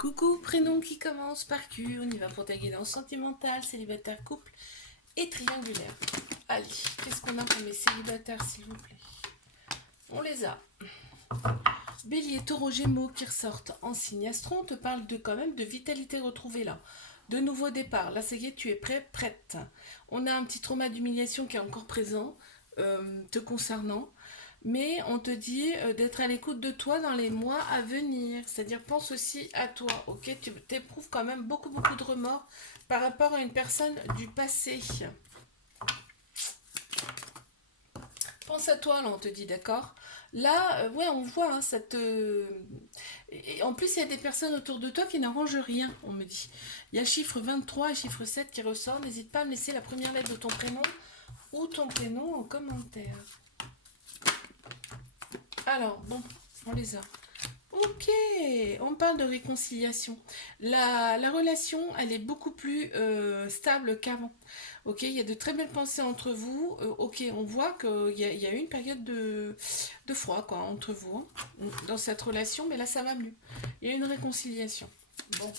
Coucou, prénom qui commence par Q, on y va pour ta guidance sentimentale, célibataire, couple et triangulaire. Allez, qu'est-ce qu'on a pour mes célibataires s'il vous plaît? On les a. Bélier, taureau, gémeaux qui ressortent en signe astro, on te parle de quand même de vitalité retrouvée là. De nouveau départ, là ça y est, tu es prêt, prête. On a un petit trauma d'humiliation qui est encore présent te concernant. Mais on te dit d'être à l'écoute de toi dans les mois à venir. C'est-à-dire, pense aussi à toi, ok? Tu éprouves quand même beaucoup, beaucoup de remords par rapport à une personne du passé. Pense à toi, là, on te dit, d'accord? Là, ouais, on voit, hein, ça te... Et en plus, il y a des personnes autour de toi qui n'arrangent rien, on me dit. Il y a le chiffre 23 et le chiffre 7 qui ressort. N'hésite pas à me laisser la première lettre de ton prénom ou ton prénom en commentaire. Alors, bon, on les a. Ok, on parle de réconciliation. La relation, elle est beaucoup plus stable qu'avant. Ok, il y a de très belles pensées entre vous. Ok, on voit qu'il y a eu une période de froid quoi, entre vous hein, dans cette relation, mais là ça va mieux. Il y a une réconciliation. Bon,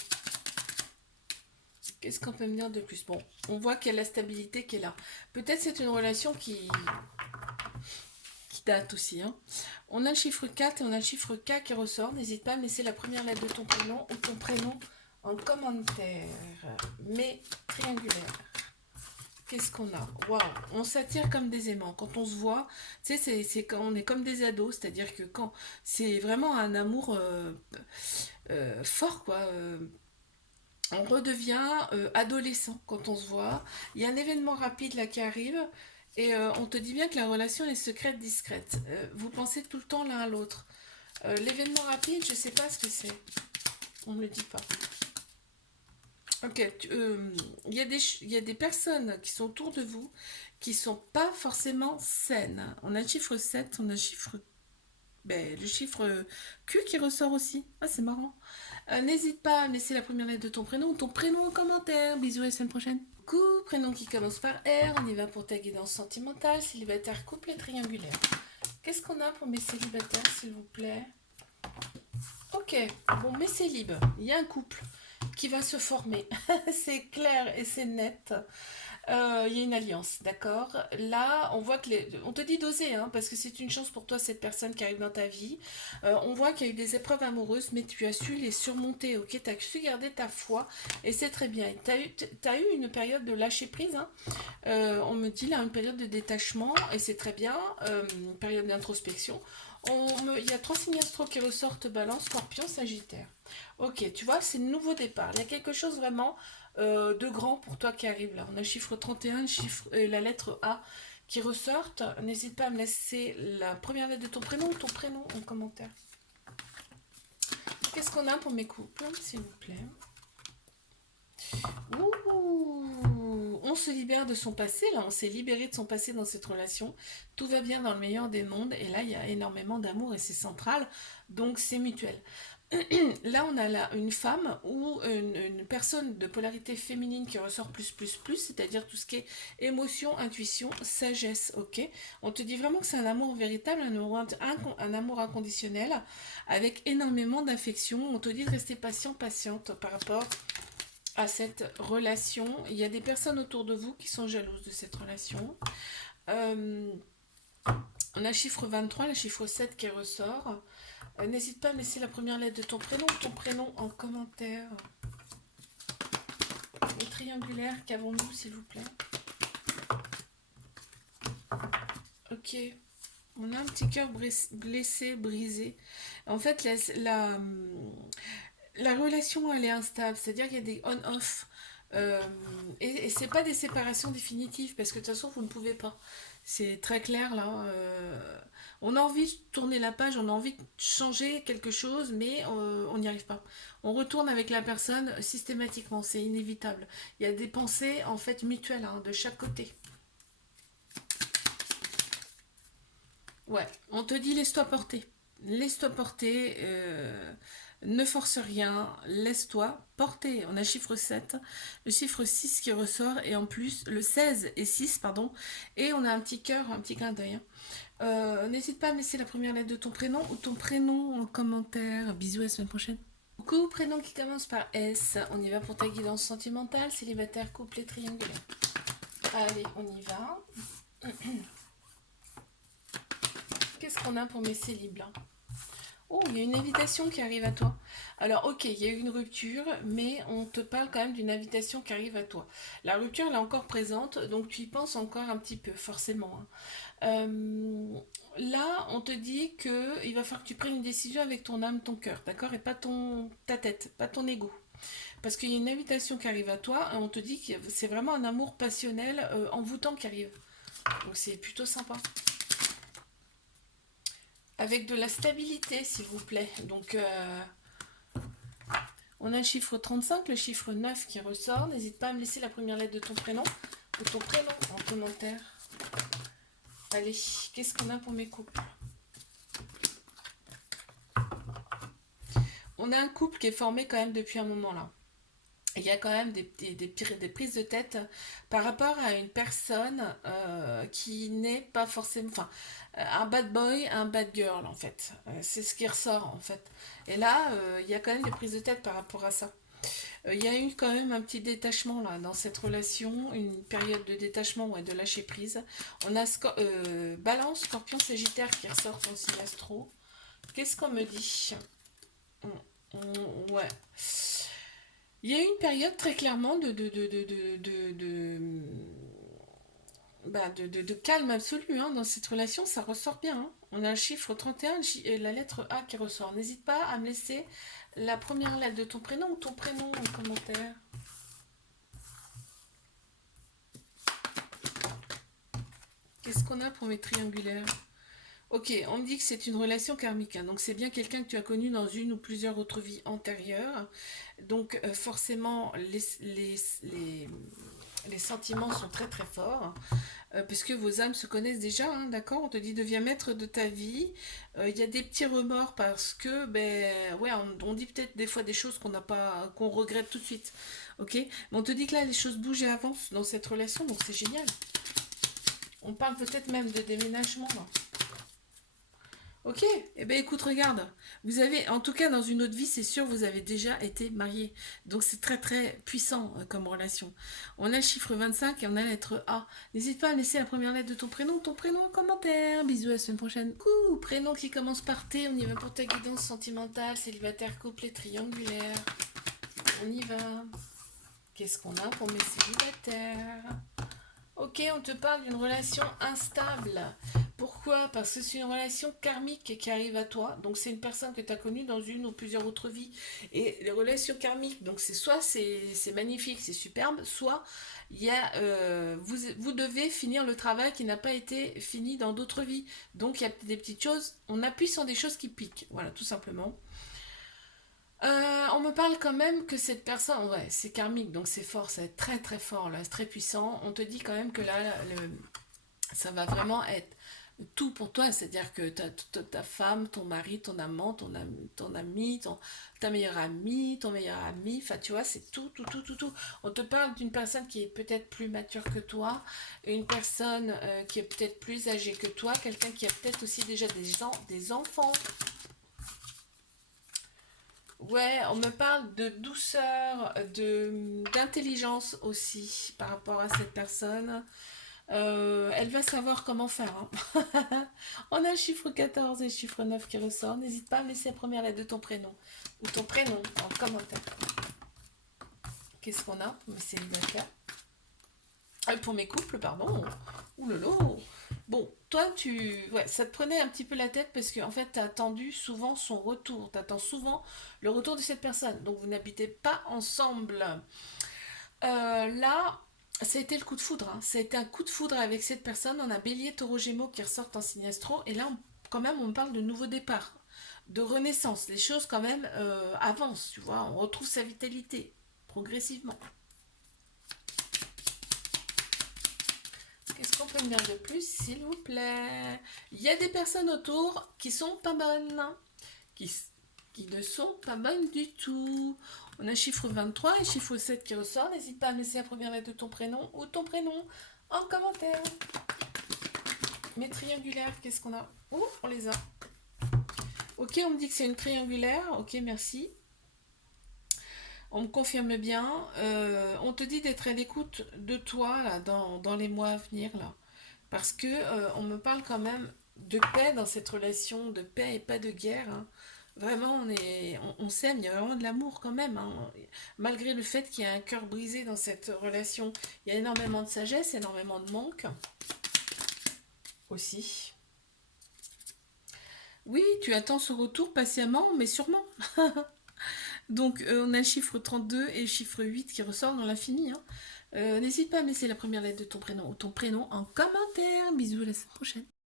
qu'est-ce qu'on peut me dire de plus? Bon, on voit qu'il y a la stabilité qui est là. Peut-être c'est une relation qui date aussi. Hein. On a le chiffre 4 et on a le chiffre K qui ressort. N'hésite pas à me laisser la première lettre de ton prénom ou ton prénom en commentaire. Mais triangulaire. Qu'est-ce qu'on a? Waouh, on s'attire comme des aimants. Quand on se voit, tu sais, c'est quand on est comme des ados, c'est-à-dire que quand c'est vraiment un amour fort, quoi. On redevient adolescent quand on se voit. Il y a un événement rapide là qui arrive et on te dit bien que la relation est secrète, discrète. Vous pensez tout le temps l'un à l'autre. L'événement rapide, je sais pas ce que c'est. On ne le dit pas. Ok, il y a des personnes qui sont autour de vous qui sont pas forcément saines. On a le chiffre 7, on a le chiffre Q qui ressort aussi. Ah, c'est marrant. N'hésite pas à me laisser la première lettre de ton prénom ou ton prénom en commentaire. Bisous, à la semaine prochaine. Coucou, prénom qui commence par R. On y va pour ta guidance sentimentale, célibataire, couple et triangulaire. Qu'est-ce qu'on a pour mes célibataires, s'il vous plaît? Ok, bon, mes célibes, il y a un couple qui va se former. C'est clair et c'est net. Il y a une alliance, d'accord? Là, on voit que on te dit d'oser, hein, parce que c'est une chance pour toi, cette personne qui arrive dans ta vie. On voit qu'il y a eu des épreuves amoureuses, mais tu as su les surmonter, ok? Tu as su garder ta foi, et c'est très bien. T'as eu une période de lâcher prise, hein. On me dit là, une période de détachement, et c'est très bien, une période d'introspection. Il y a trois signes astro qui ressortent, Balance, Scorpion, Sagittaire. Ok, tu vois, c'est le nouveau départ. Il y a quelque chose vraiment de grand pour toi qui arrive là. On a le chiffre 31, la lettre A qui ressortent. N'hésite pas à me laisser la première lettre de ton prénom ou ton prénom en commentaire. Qu'est-ce qu'on a pour mes couples, s'il vous plaît? Ouh, on se libère de son passé, là, on s'est libéré de son passé dans cette relation. Tout va bien dans le meilleur des mondes, et là, il y a énormément d'amour et c'est central, donc c'est mutuel. Là, on a une femme ou une personne de polarité féminine qui ressort plus, c'est-à-dire tout ce qui est émotion, intuition, sagesse, ok? On te dit vraiment que c'est un amour véritable, un amour inconditionnel, avec énormément d'affection. On te dit de rester patient, patiente par rapport à cette relation. Il y a des personnes autour de vous qui sont jalouses de cette relation. Euh, on a le chiffre 23, le chiffre 7 qui ressort. N'hésite pas à me laisser la première lettre de ton prénom en commentaire. Le triangulaire, qu'avons-nous s'il vous plaît? Ok. On a un petit cœur blessé, brisé. En fait, la relation, elle est instable. C'est-à-dire qu'il y a des on-off. Et c'est pas des séparations définitives, parce que de toute façon, vous ne pouvez pas. C'est très clair là. On a envie de tourner la page, on a envie de changer quelque chose, mais on n'y arrive pas. On retourne avec la personne systématiquement, c'est inévitable. Il y a des pensées en fait mutuelles hein, de chaque côté. Ouais, on te dit laisse-toi porter. Laisse-toi porter, ne force rien, laisse-toi porter. On a le chiffre 7, le chiffre 6 qui ressort, et en plus le 16 et 6, pardon, et on a un petit cœur, un petit clin d'œil. Hein. N'hésite pas à me laisser la première lettre de ton prénom ou ton prénom en commentaire. Bisous, à la semaine prochaine. Coucou, prénom qui commence par S. On y va pour ta guidance sentimentale, célibataire, couple et triangulaire. Allez, on y va. Qu'est-ce qu'on a pour mes célibes là? Oh, il y a une invitation qui arrive à toi. Alors, ok, il y a eu une rupture, mais on te parle quand même d'une invitation qui arrive à toi. La rupture, elle est encore présente, donc tu y penses encore un petit peu, forcément, hein. Là, on te dit que il va falloir que tu prennes une décision avec ton âme, ton cœur, d'accord? Et pas ta tête, pas ton ego. Parce qu'il y a une invitation qui arrive à toi, et on te dit que c'est vraiment un amour passionnel, envoûtant qui arrive. Donc c'est plutôt sympa. Avec de la stabilité, s'il vous plaît. Donc, on a le chiffre 35, le chiffre 9 qui ressort. N'hésite pas à me laisser la première lettre de ton prénom ou ton prénom en commentaire. Allez, qu'est-ce qu'on a pour mes couples? On a un couple qui est formé quand même depuis un moment là. Il y a quand même des prises de tête par rapport à une personne qui n'est pas forcément... Enfin, un bad boy, un bad girl en fait. C'est ce qui ressort en fait. Et là, il y a quand même des prises de tête par rapport à ça. Il y a eu quand même un petit détachement là dans cette relation, une période de détachement ou de lâcher prise. On a Balance, Scorpion, Sagittaire qui ressortent en signe astro. Qu'est-ce qu'on me dit? Ouais. Il y a eu une période très clairement de calme absolu hein, dans cette relation, ça ressort bien, hein. On a un chiffre 31 et la lettre A qui ressort. N'hésite pas à me laisser la première lettre de ton prénom ou ton prénom en commentaire. Qu'est-ce qu'on a pour mes triangulaires? Ok, on me dit que c'est une relation karmique, hein, donc c'est bien quelqu'un que tu as connu dans une ou plusieurs autres vies antérieures. Donc forcément, les sentiments sont très très forts, puisque vos âmes se connaissent déjà, hein, d'accord? On te dit deviens maître de ta vie. Il y a des petits remords parce que, ben, ouais, on dit peut-être des fois des choses qu'on n'a pas, qu'on regrette tout de suite, ok? Mais on te dit que là, les choses bougent et avancent dans cette relation, donc c'est génial. On parle peut-être même de déménagement, là. Ok, eh ben écoute, regarde, vous avez, en tout cas dans une autre vie, c'est sûr, vous avez déjà été marié. Donc c'est très très puissant comme relation. On a le chiffre 25 et on a la lettre A. N'hésite pas à me laisser la première lettre de ton prénom en commentaire. Bisous, à la semaine prochaine. Coucou, prénom qui commence par T, on y va pour ta guidance sentimentale, célibataire, couple et triangulaire. On y va. Qu'est-ce qu'on a pour mes célibataires? Ok, on te parle d'une relation instable. Pourquoi? Parce que c'est une relation karmique qui arrive à toi. Donc c'est une personne que tu as connue dans une ou plusieurs autres vies. Et les relations karmiques, donc c'est soit c'est magnifique, c'est superbe, soit il y a, vous devez finir le travail qui n'a pas été fini dans d'autres vies. Donc il y a des petites choses, on appuie sur des choses qui piquent. Voilà, tout simplement. On me parle quand même que cette personne, ouais, c'est karmique, donc c'est fort, ça va être très très fort, là, c'est très puissant. On te dit quand même que là, ça va vraiment être tout pour toi, c'est-à-dire que ta femme, ton mari, ton amant, ton ami, ta meilleure amie, ton meilleur ami, enfin tu vois, c'est tout, tout, tout, tout, tout. On te parle d'une personne qui est peut-être plus mature que toi, une personne qui est peut-être plus âgée que toi, quelqu'un qui a peut-être aussi déjà des enfants. Ouais, on me parle de douceur, d'intelligence aussi par rapport à cette personne. Elle va savoir comment faire, hein. On a le chiffre 14 et le chiffre 9 qui ressort. N'hésite pas à me laisser la première lettre de ton prénom ou ton prénom en commentaire. Qu'est-ce qu'on a pour mes célibataires? Pour mes couples, pardon. Ouh lolo. Bon, toi, ouais, ça te prenait un petit peu la tête parce qu'en fait, tu as attendu souvent son retour. Tu attends souvent le retour de cette personne. Donc, vous n'habitez pas ensemble. Là, ça a été le coup de foudre, hein. Ça a été un coup de foudre avec cette personne. On a Bélier, Taureau, Gémeaux qui ressortent en signe astro. Et là, quand même, on me parle de nouveau départ, de renaissance. Les choses, quand même, avancent, tu vois. On retrouve sa vitalité progressivement. Qu'est-ce qu'on peut me dire de plus, s'il vous plaît? Il y a des personnes autour qui sont pas bonnes, qui, qui ne sont pas bonnes du tout. On a chiffre 23 et chiffre 7 qui ressort. N'hésite pas à me laisser la première lettre de ton prénom ou ton prénom en commentaire. Mes triangulaires, qu'est-ce qu'on a? Oh, on les a. Ok, on me dit que c'est une triangulaire. Ok, merci. On me confirme bien. On te dit d'être à l'écoute de toi là, dans les mois à venir là. Parce que on me parle quand même de paix dans cette relation, de paix et pas de guerre, hein. Vraiment, on s'aime, il y a vraiment de l'amour quand même, hein. Malgré le fait qu'il y a un cœur brisé dans cette relation, il y a énormément de sagesse, énormément de manque aussi. Oui, tu attends ce retour patiemment, mais sûrement. Donc, on a le chiffre 32 et le chiffre 8 qui ressort dans l'infini, hein. N'hésite pas à me laisser la première lettre de ton prénom ou ton prénom en commentaire. Bisous, à la semaine prochaine.